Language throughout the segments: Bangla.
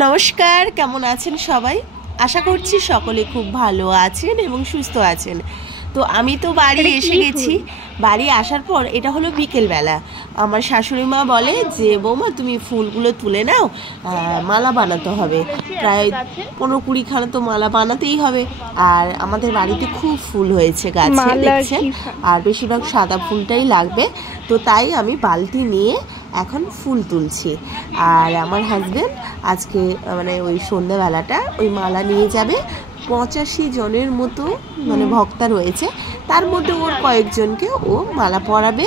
নমস্কার, কেমন আছেন সবাই? আশা করছি সকলে খুব ভালো আছেন এবং সুস্থ আছেন। তো আমি তো বাড়ি এসে গেছি। বাড়ি আসার পর এটা হলো বিকেলবেলা। আমার শাশুড়ি মা বলে যে বৌমা তুমি ফুলগুলো তুলে নাও, মালা বানাতে হবে। প্রায় 15-20 খানা তো মালা বানাতেই হবে। আর আমাদের বাড়িতে খুব ফুল হয়েছে গাছে, দেখছেন। আর বেশিরভাগ সাদা ফুলটাই লাগবে। তো তাই আমি বালতি নিয়ে এখন ফুল তুলছি। আর আমার হাজবেন্ড আজকে মানে ওই সন্ধ্যাবেলাটা ওই মালা নিয়ে যাবে। 85 জনের মতো মানে ভক্তা রয়েছে, তার মধ্যে ওর কয়েকজনকে ও মালা পরাবে,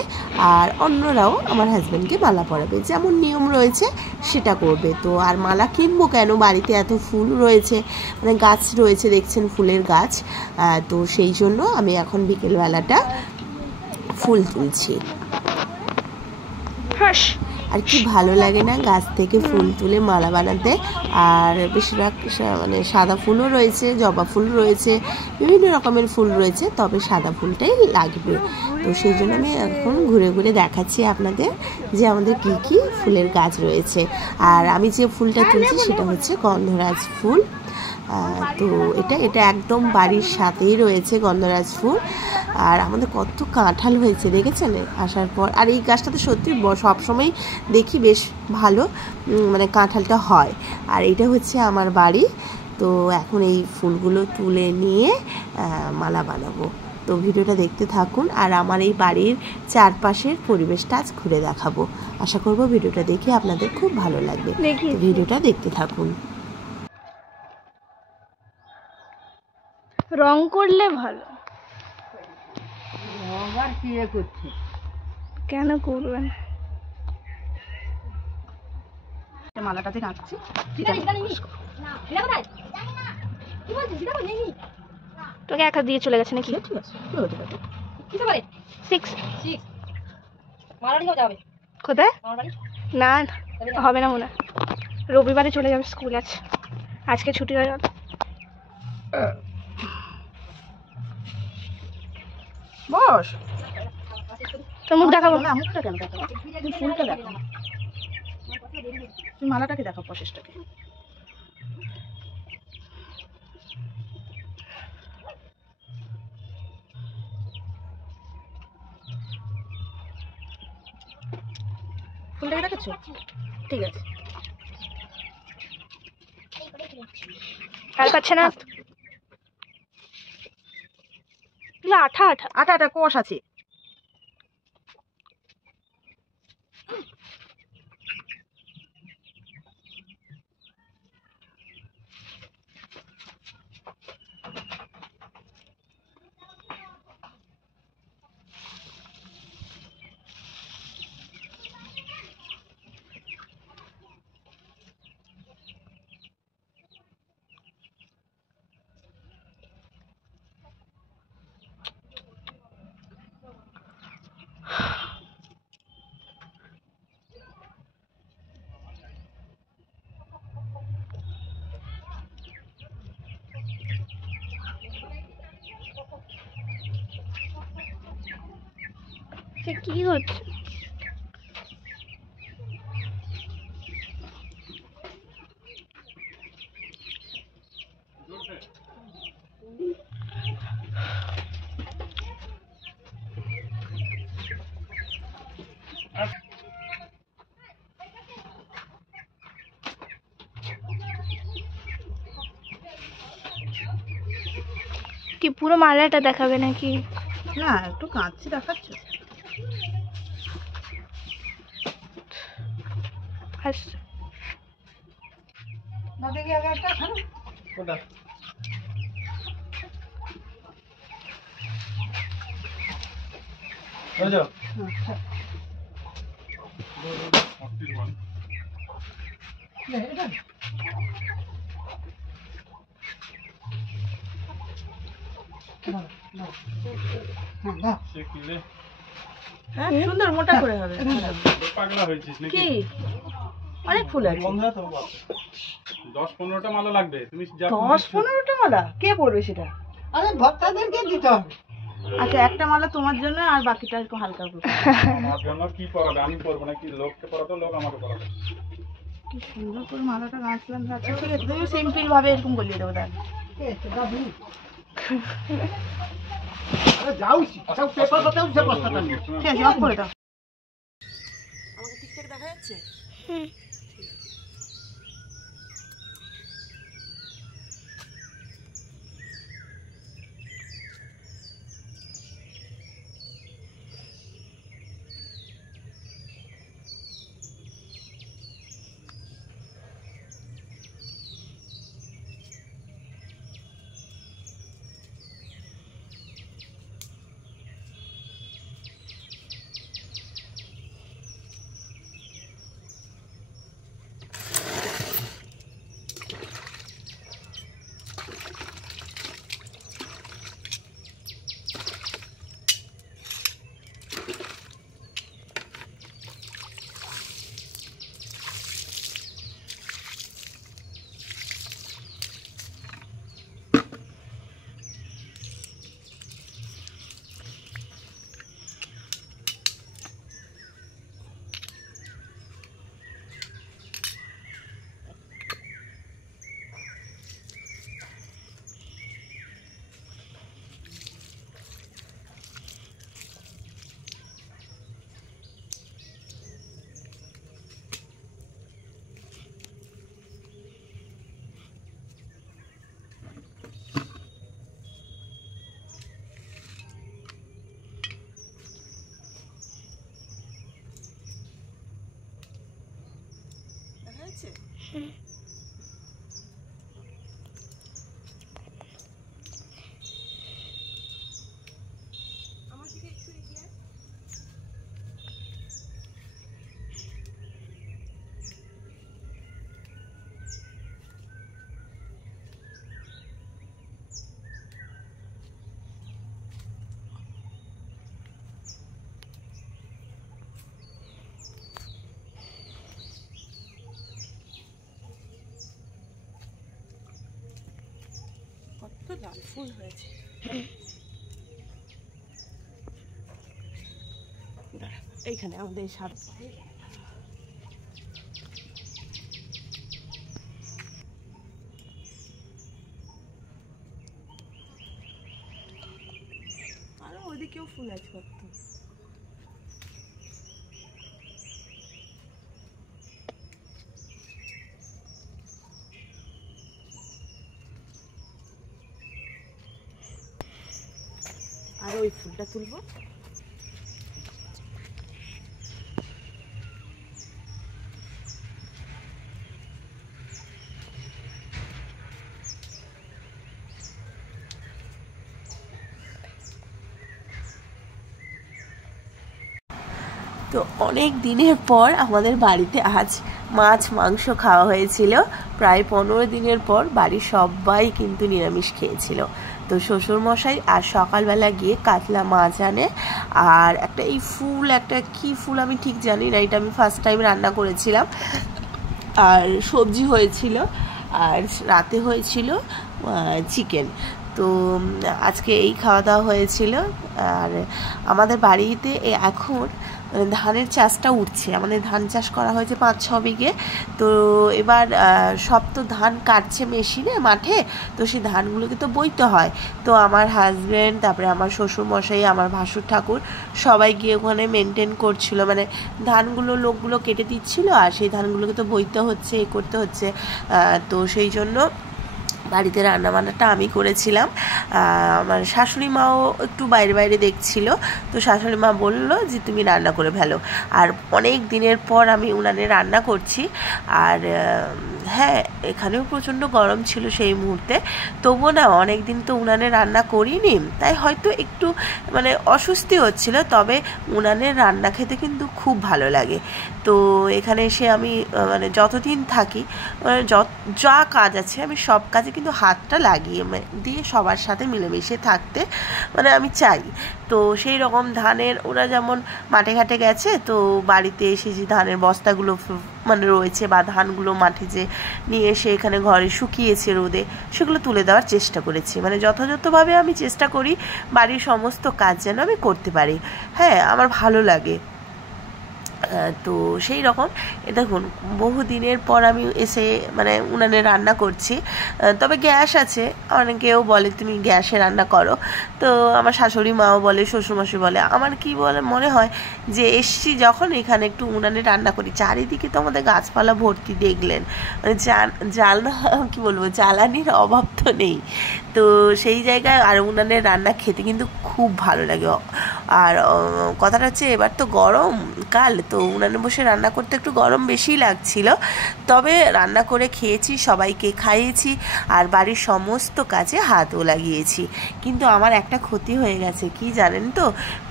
আর অন্যরাও আমার হাজব্যান্ডকে মালা পরাবে। যেমন নিয়ম রয়েছে সেটা করবে। তো আর মালা কিনবো কেন, বাড়িতে এত ফুল রয়েছে, মানে গাছ রয়েছে, দেখছেন ফুলের গাছ। তো সেই জন্য আমি এখন বিকেলবেলাটা ফুল তুলছি। আর কি ভালো লাগে না গাছ থেকে ফুল তুলে মালা বানাতে। আর বেশিরভাগ মানে সাদা ফুলও রয়েছে, জবা ফুল রয়েছে, বিভিন্ন রকমের ফুল রয়েছে, তবে সাদা ফুলটাই লাগবে। তো সেই জন্য আমি এখন ঘুরে ঘুরে দেখাচ্ছি আপনাদের যে আমাদের কি কি ফুলের গাছ রয়েছে। আর আমি যে ফুলটা তুলছি সেটা হচ্ছে গন্ধরাজ ফুল। তো এটা একদম বাড়ির সাথেই রয়েছে গন্ধরাজ ফুল। আর আমাদের কত কাঁঠাল হয়েছে দেখেছেন আসার পর। আর এই গাছটা তো সত্যি সবসময় দেখি বেশ ভালো, মানে কাঁঠালটা হয়। আর এটা হচ্ছে আমার বাড়ি। তো এখন এই ফুলগুলো তুলে নিয়ে মালা বানাবো। তো ভিডিওটা দেখতে থাকুন। আর আমার এই বাড়ির চারপাশের পরিবেশটা আজ ঘুরে দেখাবো। আশা করব ভিডিওটা দেখে আপনাদের খুব ভালো লাগবে। ভিডিওটা দেখতে থাকুন। রং করলে ভালো। আবার কি করছে? কেন করবেন? মালাটাতে কাটছি। তোকে একা দিয়ে চলে গেছে নাকি? ঠিক আছে, কোথায়? না হবে না মনে হয়, রবিবারে চলে যাবে, স্কুল আছে, আজকে ছুটি হয়ে যাবে। বস, তোর মুখ দেখাবো না? মুখটা কেন দেখাবো? তুমি ফুলটা দেখো, তুমি মালাটাকে দেখো, প্রসেসটাকে। ফুলটাকে দেখেছো? ঠিক আছে। আর পাচ্ছে না, আঠা আঠা আটা আটা কোষ আছে। সে কি হচ্ছে? কি পুরো মালাটা দেখাবে নাকি? না, একটু কাঁচছি দেখাচ্ছ। সুন্দর মোটা করে হবে। কি অনেক ফুল আছে। 10-15টা মালা লাগবে। তুমি 10-15টা মালা কে পড়বে সেটা? আরে ভক্তদেরকে দিতে হবে। আচ্ছা, একটা মালা তোমার জন্য আর বাকিটা একটু হালকা করবে। আমার জন্য কি পরাবে? আমি পরবো নাকি লোককে পরাতে? লোক আমাকে পরাবে। কি সুন্দর করে মালাটা গাঁথলাম। আচ্ছা ঠিক আছে, তুমি সিম্পল ভাবে এরকম গলিয়ে দেবো তাহলে। ঠিক আছে, অফ করে দাও। আমাকে ঠিকঠাক দেখা যাচ্ছে? দেখা যাচ্ছে? আমার দিকে একটু এগিয়ে আয়। কত লাল ফুল হয়েছে। দাঁড়া, এইখানে আমাদের সাথে আরো ওদিকেও ফুল আছে কত। আর ওই ফুলটা তুলবো। তো অনেক দিনের পর আমাদের বাড়িতে আজ মাছ মাংস খাওয়া হয়েছিল। প্রায় 15 দিনের পর বাড়ির সবাই কিন্তু নিরামিষ খেয়েছিল। তো শ্বশুরমশাই আর সকালবেলা গিয়ে কাতলা মাছ আনে, আর একটা এই ফুল, একটা কি ফুল আমি ঠিক জানি না, এটা আমি ফার্স্ট টাইম রান্না করেছিলাম। আর সবজি হয়েছিল, আর রাতে হয়েছিল চিকেন। তো আজকে এই খাওয়া দাওয়া হয়েছিল। আর আমাদের বাড়িতে এখন ধানের চাষটা উঠছে। আমাদের ধান চাষ করা হয়েছে 5-6 বিঘে। তো এবার সব তো ধান কাটছে মেশিনে মাঠে, তো সেই ধানগুলোকে তো বইতে হয়। তো আমার হাজব্যান্ড, তারপরে আমার শ্বশুরমশাই, আমার ভাসুর ঠাকুর সবাই গিয়ে ওখানে মেনটেন করছিল, মানে ধানগুলো লোকগুলো কেটে দিচ্ছিল, আর সেই ধানগুলোকে তো বইতে হচ্ছে, এ করতে হচ্ছে। তো সেই জন্য বাড়িতে রান্নাবান্নাটা আমি করেছিলাম। আমার শাশুড়ি মাও একটু বাইরে বাইরে দেখছিল। তো শাশুড়ি মা বললো যে তুমি রান্না করে ফেলো। আর অনেক দিনের পর আমি উনানে রান্না করছি। আর হ্যাঁ, এখানেও প্রচণ্ড গরম ছিল সেই মুহূর্তে, তবুও না অনেক দিন তো উনানে রান্না করিনি, তাই হয়তো একটু মানে অস্বস্তি হচ্ছিল। তবে উনানের রান্না খেতে কিন্তু খুব ভালো লাগে। তো এখানে এসে আমি মানে যতদিন থাকি, মানে যা কাজ আছে আমি সব কাজে কিন্তু হাতটা লাগিয়ে দিয়ে সবার সাথে মিলেমিশে থাকতে মানে আমি চাই। তো সেই রকম ধানের, ওরা যেমন মাঠে ঘাটে গেছে, তো বাড়িতে এসে যে ধানের বস্তাগুলো মানে রয়েছে বা ধানগুলো মাঠে যে নিয়ে এসে এখানে ঘরে শুকিয়েছে রোদে, সেগুলো তুলে দেওয়ার চেষ্টা করেছি। মানে যথাযথভাবে আমি চেষ্টা করি বাড়ির সমস্ত কাজ যেন আমি করতে পারি। হ্যাঁ, আমার ভালো লাগে। তো সেই রকম দেখুন বহুদিনের পর আমি এসে মানে উনানে রান্না করছি। তবে গ্যাস আছে, অনেকেও বলে তুমি গ্যাসে রান্না করো। তো আমার শাশুড়ি মাও বলে, শ্বশুরমশাই বলে, আমার কি বলে মনে হয় যে এসছি যখন এখানে একটু উনানে রান্না করি। চারিদিকে তো আমাদের গাছপালা ভর্তি, দেখলেন মানে জ্বালানা কি বলবো, জ্বালানির অভাব তো নেই। তো সেই জায়গায় আর উনানের রান্না খেতে কিন্তু খুব ভালো লাগে। আর কথাটা হচ্ছে এবার তো গরম কাল, তো উনানে বসে রান্না করতে একটু গরম বেশিই লাগছিল। তবে রান্না করে খেয়েছি, সবাইকে খাইয়েছি, আর বাড়ির সমস্ত কাজে হাতও লাগিয়েছি। কিন্তু আমার একটা ক্ষতি হয়ে গেছে, কি জানেন তো,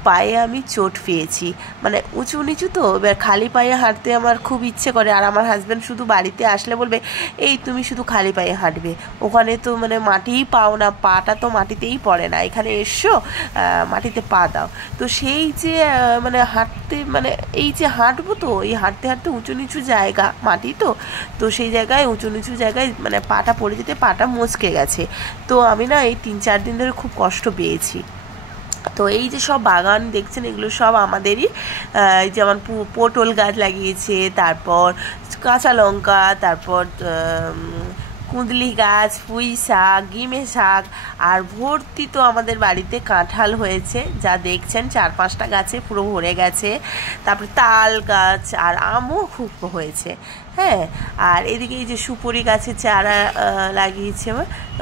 পায়ে আমি চোট পেয়েছি। মানে উঁচু নিচু তো, এবার খালি পায়ে হাঁটতে আমার খুব ইচ্ছে করে। আর আমার হাজব্যান্ড শুধু বাড়িতে আসলে বলবে, এই তুমি শুধু খালি পায়ে হাঁটবে, ওখানে তো মানে মাটিই পাও না, পাটা তো মাটিতেই পড়ে না, এখানে এসো মাটিতে পা দাও। তো সেই যে মানে হাঁটতে মানে এই যে হাঁটবো, তো এই হাঁটতে হাঁটতে উঁচু নিচু জায়গা, মাটি তো সেই জায়গায় উঁচু নিচু জায়গায় মানে পাটা পড়ে যেতে পাটা মচকে গেছে। তো আমি না এই 3-4 দিন ধরে খুব কষ্ট পেয়েছি। তো এই যে সব বাগান দেখছেন, এগুলো সব আমাদেরই। যেমন পটল গাছ লাগিয়েছে, তারপর কাঁচা লঙ্কা, তারপর কুঁদলি গাছ, পুঁই শাক, গিমে শাক, আর ভর্তি তো আমাদের বাড়িতে কাঁঠাল হয়েছে, যা দেখছেন 4-5টা গাছে পুরো ভরে গেছে। তারপরে তাল গাছ আর আমও খুব হয়েছে। হ্যাঁ, আর এদিকে এই যে সুপুরি গাছের চারা লাগিয়েছে,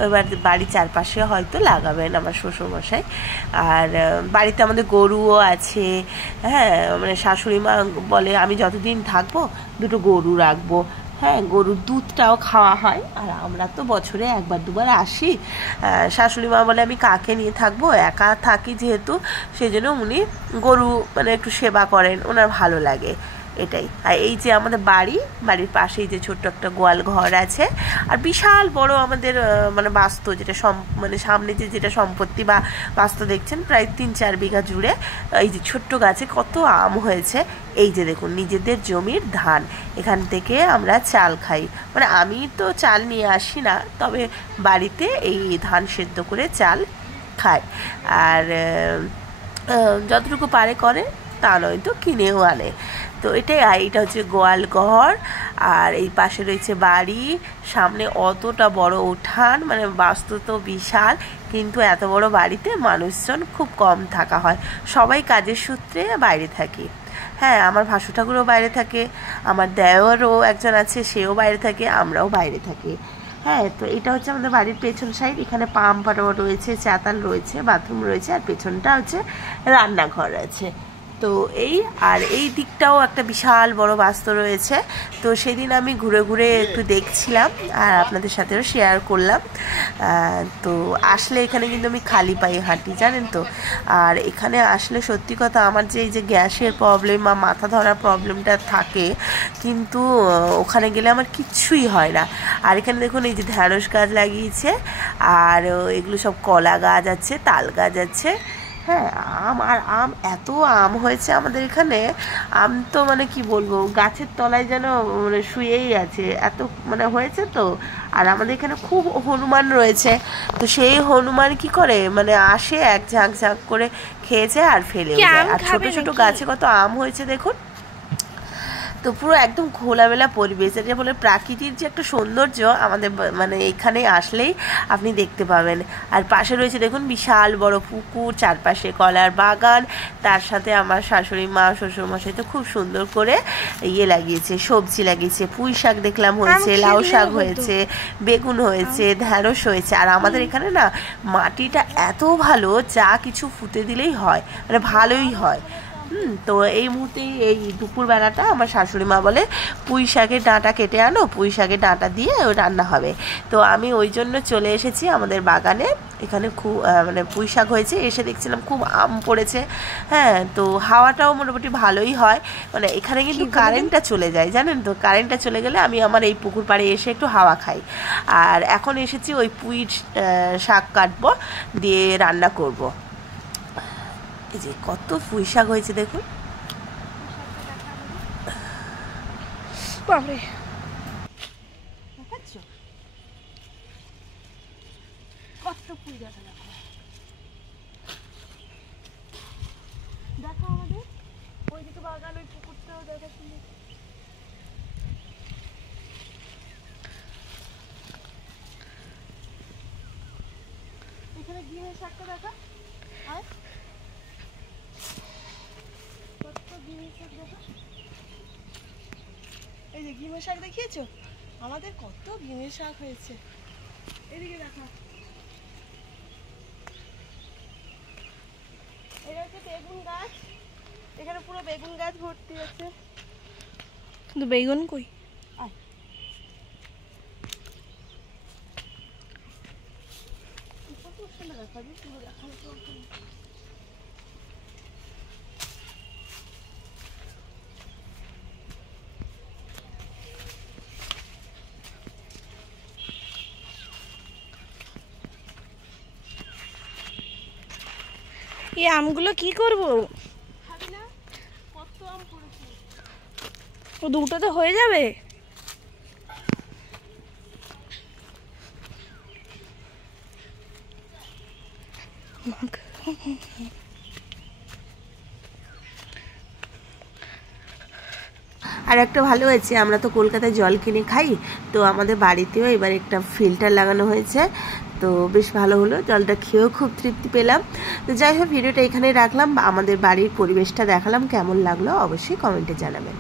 এবার বাড়ির চারপাশে হয়তো লাগাবেন আমার শ্বশুরমশাই। আর বাড়িতে আমাদের গরুও আছে। হ্যাঁ, মানে শাশুড়ি মা বলে আমি যতদিন থাকবো 2টো গরু রাখবো। হ্যাঁ, গরুর দুধটাও খাওয়া হয়। আর আমরা তো বছরে 1-2বার আসি। শাশুড়ি মা বলে আমি কাকে নিয়ে থাকবো, একা থাকি যেহেতু, সেই জন্য উনি গরু মানে একটু সেবা করেন, ওনার ভালো লাগে এটাই। আর এই যে আমাদের বাড়ির পাশেই যে ছোট্ট একটা গোয়াল ঘর আছে, আর বিশাল বড় আমাদের মানে বাস্তু, যেটা মানে সামনে যেটা সম্পত্তি বা বাস্তু দেখছেন, প্রায় 3-4 বিঘা জুড়ে এই যে ছোট্ট গাছে কত আম হয়েছে। এই যে দেখুন, নিজেদের জমির ধান, এখান থেকে আমরা চাল খাই। মানে আমি তো চাল নিয়ে আসি না, তবে বাড়িতে এই ধান সেদ্ধ করে চাল খাই। আর যতটুকু পারে করে, তা নয় তো কিনেও আনে। তো এটা হচ্ছে গোয়াল ঘর, আর এই পাশে রয়েছে বাড়ি, সামনে অতটা বড় উঠান, মানে বাস্তু তো বিশাল, কিন্তু এত বড় বাড়িতে মানুষজন খুব কম থাকা হয়, সবাই কাজের সূত্রে বাইরে থাকে। হ্যাঁ, আমার ভাসু ঠাকুরও বাইরে থাকে, আমার দেওরও একজন আছে, সেও বাইরে থাকে, আমরাও বাইরে থাকি। হ্যাঁ, তো এটা হচ্ছে আমাদের বাড়ির পেছন সাইড। এখানে পাম্প রয়েছে, চাতাল রয়েছে, বাথরুম রয়েছে, আর পেছনটা হচ্ছে রান্নাঘর আছে। তো আর এই দিকটাও একটা বিশাল বড় বাস্তু রয়েছে। তো সেদিন আমি ঘুরে ঘুরে একটু দেখছিলাম, আর আপনাদের সাথেও শেয়ার করলাম। তো আসলে এখানে কিন্তু আমি খালি পায়ে হাঁটি, জানেন তো। আর এখানে আসলে সত্যি কথা, আমার যে এই যে গ্যাসের প্রবলেম বা মাথা ধরার প্রবলেমটা থাকে, কিন্তু ওখানে গেলে আমার কিচ্ছুই হয় না। আর এখানে দেখুন, এই যে ঢ্যাঁড়স গাছ লাগিয়েছে, আর এগুলো সব কলা গাছ আছে, তাল গাছ আছে। হ্যাঁ, আম এত আম হয়েছে আমাদের এখানে, আম তো মানে কি বলবো, গাছের তলায় যেন মানে শুয়েই আছে, এত মানে হয়েছে। তো আর আমাদের এখানে খুব হনুমান রয়েছে, তো সেই হনুমান কি করে মানে আসে, এক ঝাঁক ঝাঁক করে খেয়েছে আর ফেলে যায়। আর ছোট ছোট গাছে কত আম হয়েছে দেখুন। তো পুরো একদম খোলামেলা পরিবেশ, এটা বলে প্রাকৃতিক যে একটা সৌন্দর্য আমাদের মানে এখানে আসলেই আপনি দেখতে পাবেন। আর পাশে রয়েছে দেখুন বিশাল বড় পুকুর, চারপাশে কলার বাগান, তার সাথে আমার শাশুড়ি মা শ্বশুরমশাই তো খুব সুন্দর করে লাগিয়েছে, সবজি লাগিয়েছে, পুঁই শাক দেখলাম হয়েছে, লাউ শাক হয়েছে, বেগুন হয়েছে, ঢ্যাঁড়স হয়েছে। আর আমাদের এখানে না মাটিটা এত ভালো, যা কিছু ফুটে দিলেই হয়, মানে ভালোই হয়। তো এই মুহূর্তে এই দুপুরবেলাটা আমার শাশুড়ি মা বলে পুঁই শাকের ডাঁটা কেটে আনো, পুঁই শাকের ডাঁটা দিয়ে রান্না হবে। তো আমি ওই জন্য চলে এসেছি আমাদের বাগানে। এখানে খুব মানে পুঁই শাক হয়েছে, এসে দেখছিলাম খুব আম পড়েছে। হ্যাঁ, তো হাওয়াটাও মোটামুটি ভালোই হয়। মানে এখানে কিন্তু কারেন্টটা চলে যায়, জানেন তো। কারেন্টটা চলে গেলে আমি আমার এই পুকুর পাড়ে এসে একটু হাওয়া খাই। আর এখন এসেছি ওই পুঁই শাক কাটবো, দিয়ে রান্না করব। এই যে কত পুঁই শাক হয়েছে দেখুন। বাপরে, কত পুঁই ডাঁটা দেখো আমাদের ওই ওইদিকে বাগান, ওই পুকুরটাও দেখা শুনে। এখানে ডিমের শাকটা দেখা, আর কত ডিমের শাক দেখা। এই যে ঘিমের শাক দেখিয়েছো, আমাদের কত ঘিমের শাক হয়েছে। এদিকে দেখা, এটা হচ্ছে বেগুন গাছ, এখানে পুরো বেগুন গাছ ভর্তি আছে। কিন্তু বেগুন কই? কত সুন্দর দেখা যায়, পুরো দেখা যাচ্ছে। এই আমগুলো কি করব? খাবি না? কত আম পড়েছে। ও দুটোতে হয়ে যাবে? আর একটা ভালো হয়েছে, আমরা তো কলকাতায় জল কিনে খাই, তো আমাদের বাড়িতেও এবার একটা ফিল্টার লাগানো হয়েছে, তো বেশ ভালো হলো, জলটা খেয়েও খুব তৃপ্তি পেলাম। তো যাই হোক, ভিডিওটা এখানে রাখলাম, আমাদের বাড়ির পরিবেশটা দেখালাম, কেমন লাগলো অবশ্যই কমেন্টে জানাবেন।